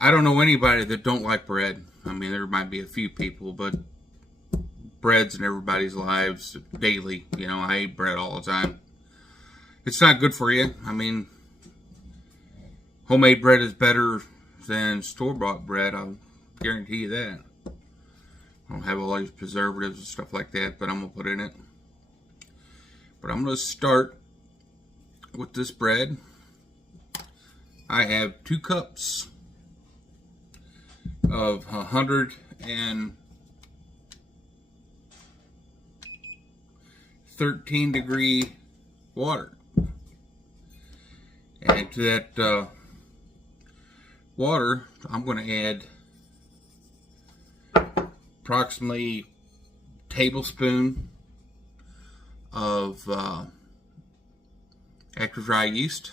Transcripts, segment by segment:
I don't know anybody that don't like bread. I mean, there might be a few people, but bread's in everybody's lives daily. You know, I eat bread all the time. It's not good for you. I mean, homemade bread is better than store-bought bread. I'll guarantee you that. I don't have all these preservatives and stuff like that, but I'm going to put in it. But I'm going to start with this bread. I have 2 cups of 113-degree water. And to that water, I'm going to add approximately a tablespoon of extra dry yeast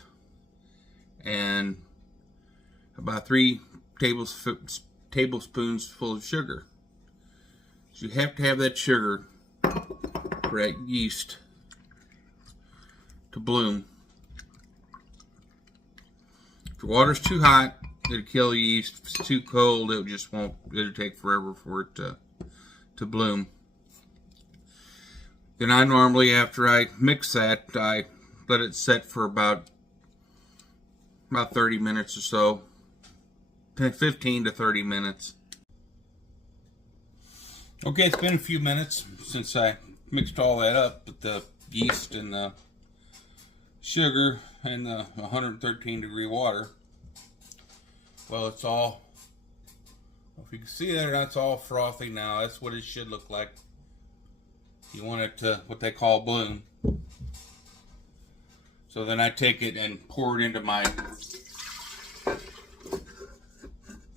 and about 3 tablespoons full of sugar. So you have to have that sugar for that yeast to bloom. If the water's too hot, it'll kill the yeast. If it's too cold, it just won't. It'll take forever for it to bloom. Then I normally, after I mix that, I let it set for about 30 minutes or so. 15 to 30 minutes. Okay, it's been a few minutes since I mixed all that up with the yeast and the sugar and the 113-degree water. Well, it's all, if you can see that or not, it's all frothy now. That's what it should look like. You want it to, what they call, bloom. So then I take it and pour it into my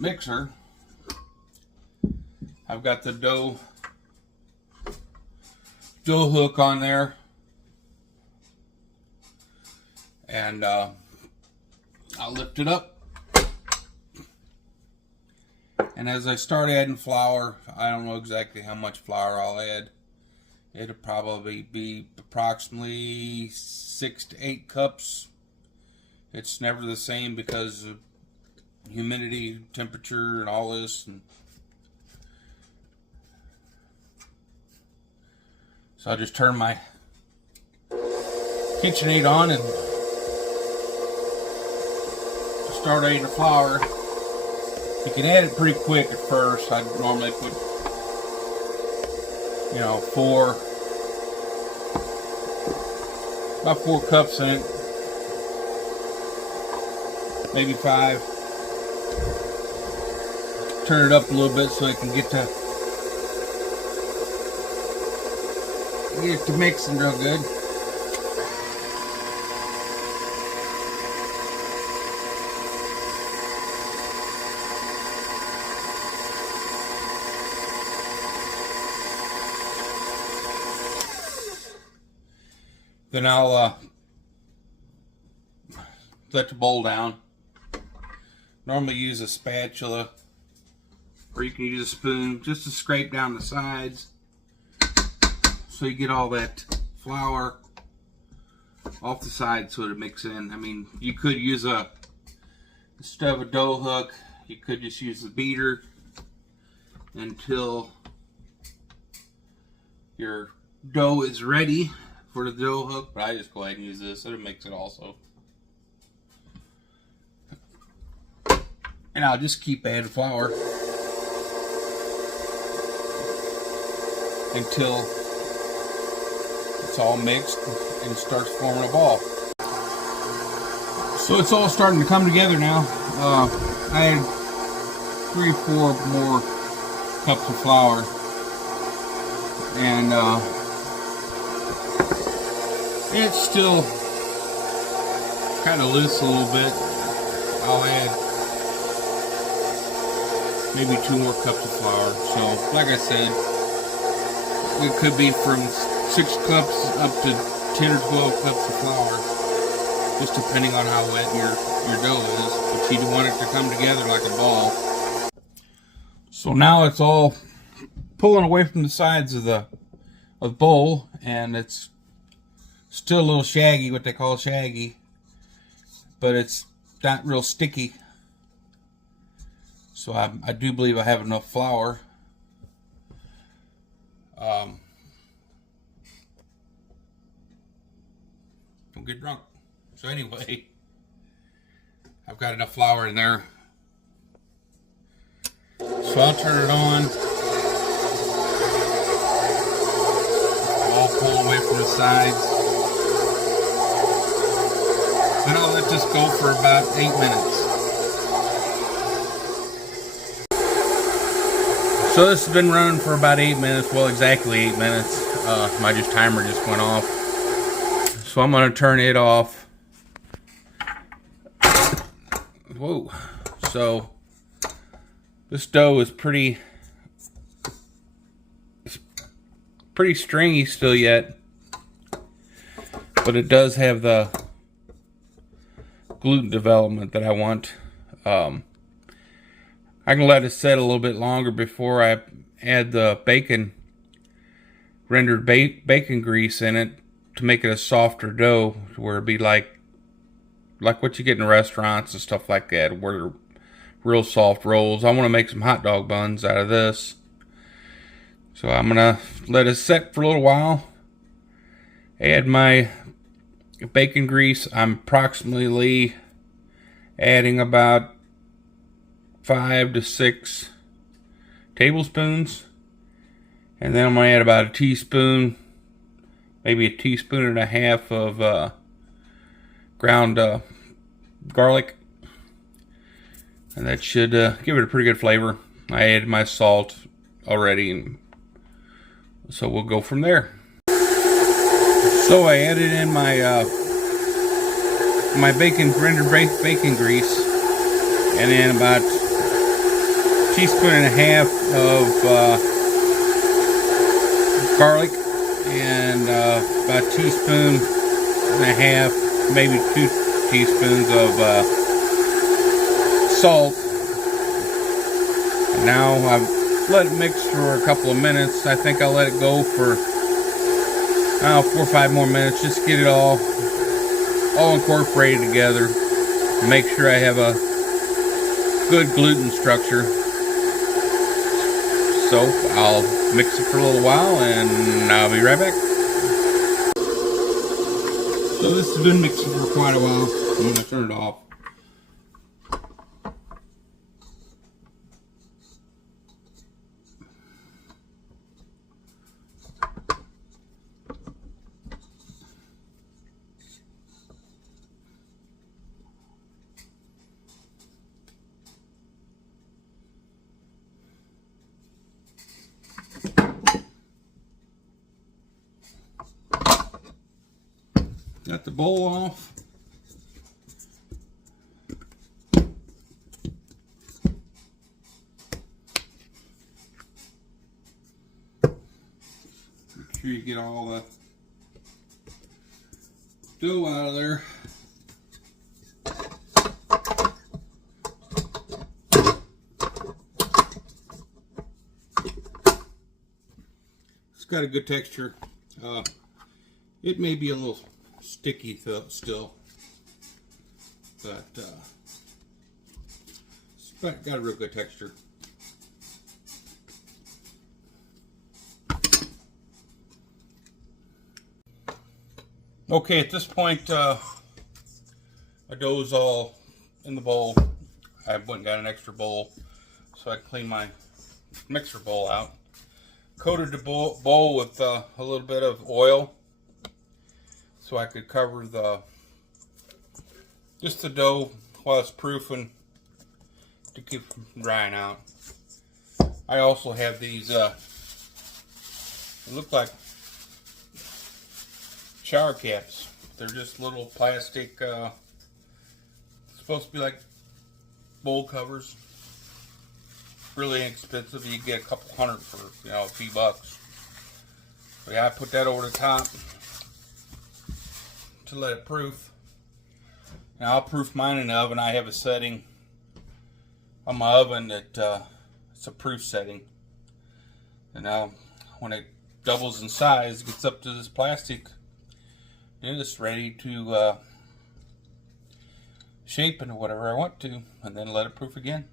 mixer. I've got the dough hook on there, and I'll lift it up. And as I start adding flour, I don't know exactly how much flour I'll add. It'll probably be approximately 6 to 8 cups. It's never the same because of humidity, temperature, and all this. And so I'll just turn my KitchenAid on and start adding the flour. You can add it pretty quick at first. I normally put, about 4 cups in it, maybe 5. Turn it up a little bit so it can get to mixing real good. Then I'll let the bowl down. Normally use a spatula, or you can use a spoon just to scrape down the sides so you get all that flour off the side so it'll mix in. I mean, you could use instead of a dough hook, you could just use the beater until your dough is ready for the dough hook, but I just go ahead and use this. It'll mix it also. And I'll just keep adding flour until it's all mixed and starts forming a ball. So it's all starting to come together now. I had 3 or 4 more cups of flour, and it's still kind of loose a little bit. I'll add maybe 2 more cups of flour. So, like I said, it could be from 6 cups up to 10 or 12 cups of flour, just depending on how wet your dough is. But you want it to come together like a ball. So now it's all pulling away from the sides of the bowl, and it's still a little shaggy, what they call shaggy, but it's not real sticky. So I do believe I have enough flour. Don't get drunk. So anyway, I've got enough flour in there. So I'll turn it on. I'll pull away from the sides. Then I'll let this go for about 8 minutes. So this has been running for about 8 minutes. Well, exactly 8 minutes. My timer just went off. So I'm going to turn it off. Whoa. So this dough is pretty stringy still yet, but it does have the gluten development that I want. I can let it set a little bit longer before I add the rendered bacon grease in it to make it a softer dough, where it'd be like what you get in restaurants and stuff like that, where they're real soft rolls. I want to make some hot dog buns out of this. So I'm gonna let it set for a little while. Add my bacon grease. I'm approximately adding about 5 to 6 tablespoons, and then I'm gonna add about a teaspoon, maybe a teaspoon and a half of ground garlic, and that should give it a pretty good flavor. I added my salt already, and so we'll go from there. So I added in my rendered bacon grease, and then about a teaspoon and a half of garlic, and about a teaspoon and a half, maybe 2 teaspoons of salt. And now I've let it mix for a couple of minutes. I think I'll let it go for 4 or 5 more minutes. Just get it all incorporated together. Make sure I have a good gluten structure. So I'll mix it for a little while and I'll be right back. So this has been mixing for quite a while. I'm going to turn it off. Got the bowl off. Make sure you get all the dough out of there. It's got a good texture. It may be a little sticky still, but it's got a real good texture. Okay, at this point, my dough's all in the bowl. I went and got an extra bowl so I can clean my mixer bowl out. Coated the bowl with a little bit of oil, so I could cover just the dough while it's proofing to keep it from drying out. I also have these, they look like shower caps. They're just little plastic, supposed to be like bowl covers. Really inexpensive. You get a couple hundred for, a few bucks. So yeah, I put that over the top to let it proof. Now I'll proof mine in the oven. I have a setting on my oven that it's a proof setting. And now when it doubles in size, gets up to this plastic, then it's ready to shape into whatever I want to, and then let it proof again.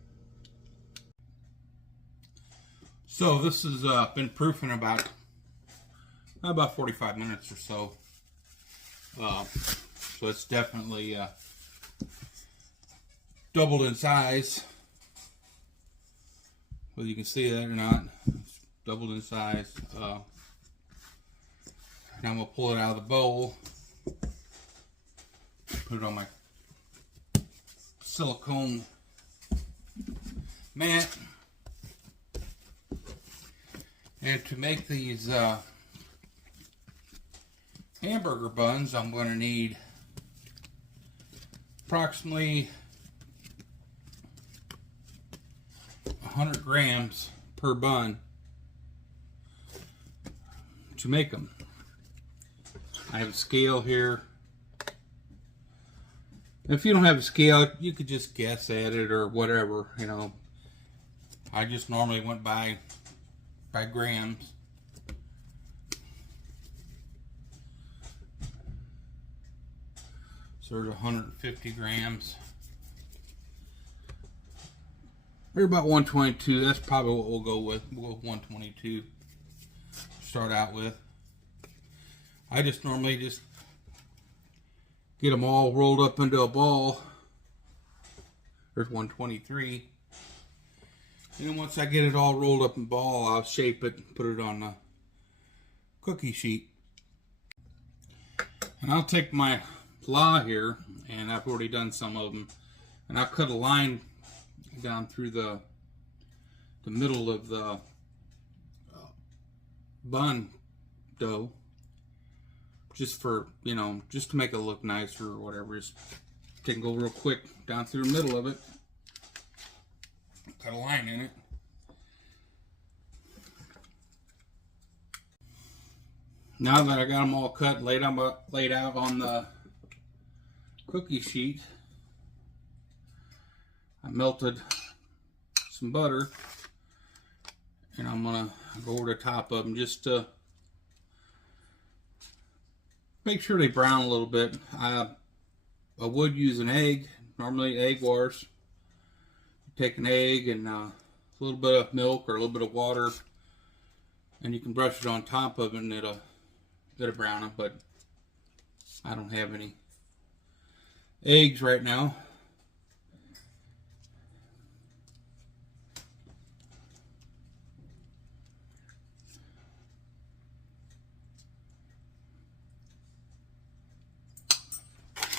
So this has been proofing about 45 minutes or so. So it's definitely doubled in size. Whether you can see that or not, it's doubled in size. Now I'm gonna pull it out of the bowl, put it on my silicone mat, and to make these hamburger buns, I'm going to need approximately 100 grams per bun to make them. I have a scale here. If you don't have a scale, you could just guess at it or whatever, you know. I just normally went by grams. So there's 150 grams. They're about 122. That's probably what we'll go with. We'll go with 122 to start out with. I just normally just get them all rolled up into a ball. There's 123. And then once I get it all rolled up in a ball, I'll shape it and put it on a cookie sheet. And I'll take my flour here, and I've already done some of them, and I'll cut a line down through the middle of the bun dough, just for, you know, just to make it look nicer or whatever. Just take and go real quick down through the middle of it, cut a line in it. Now that I got them all cut, laid out on the cookie sheet, I melted some butter, and I'm gonna go over the top of them just to make sure they brown a little bit. I would use an egg, normally egg wars. Take an egg and a little bit of milk or a little bit of water, and you can brush it on top of it, and it'll brown it. But I don't have any eggs right now.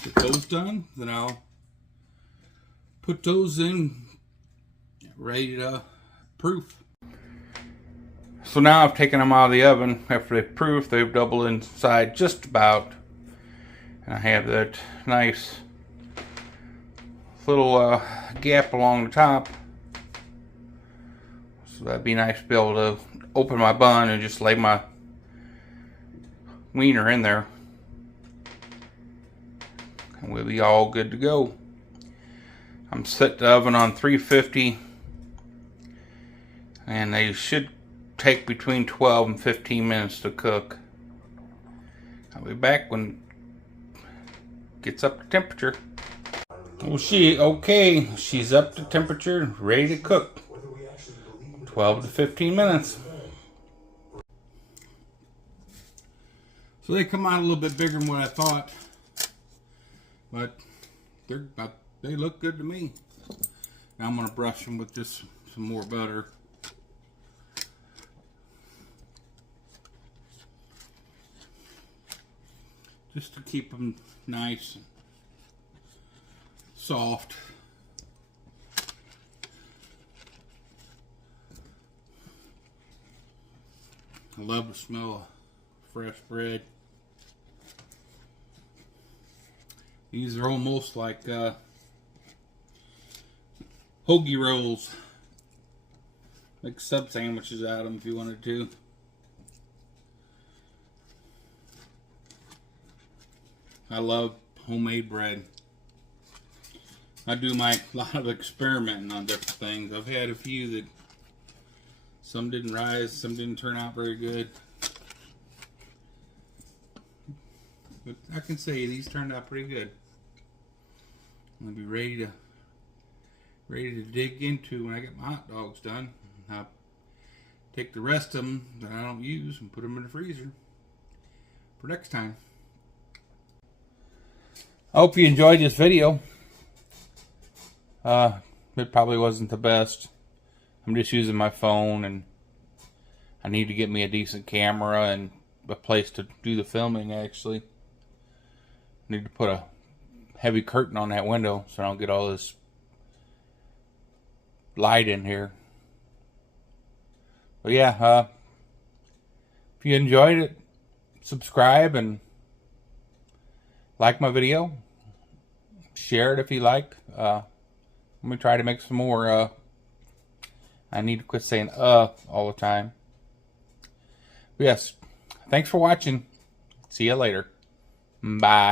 Get those done, then I'll put those in, ready to proof. So now I've taken them out of the oven. After they've proofed, they've doubled inside just about. And I have that nice little gap along the top. So that'd be nice to be able to open my bun and just lay my wiener in there. And we'll be all good to go. I'm set the oven on 350, and they should take between 12 and 15 minutes to cook. I'll be back when it gets up to temperature. Oh, she's up to temperature, ready to cook. 12 to 15 minutes. So they come out a little bit bigger than what I thought, but they look good to me. Now I'm going to brush them with just some more butter. Just to keep them nice and soft. I love the smell of fresh bread. These are almost like hoagie rolls. Make sub sandwiches out of them if you wanted to. I love homemade bread. I do a lot of experimenting on different things. I've had a few that some didn't rise, some didn't turn out very good. But I can say these turned out pretty good. I'll be ready to dig into when I get my hot dogs done. I take the rest of them that I don't use and put them in the freezer for next time. I hope you enjoyed this video. It probably wasn't the best. I'm just using my phone, and I need to get me a decent camera and a place to do the filming, actually. I need to put a heavy curtain on that window so I don't get all this light in here. But yeah, if you enjoyed it, subscribe and like my video. Share it if you like. Let me try to make some more. I need to quit saying all the time. But yes, thanks for watching. See you later. Bye.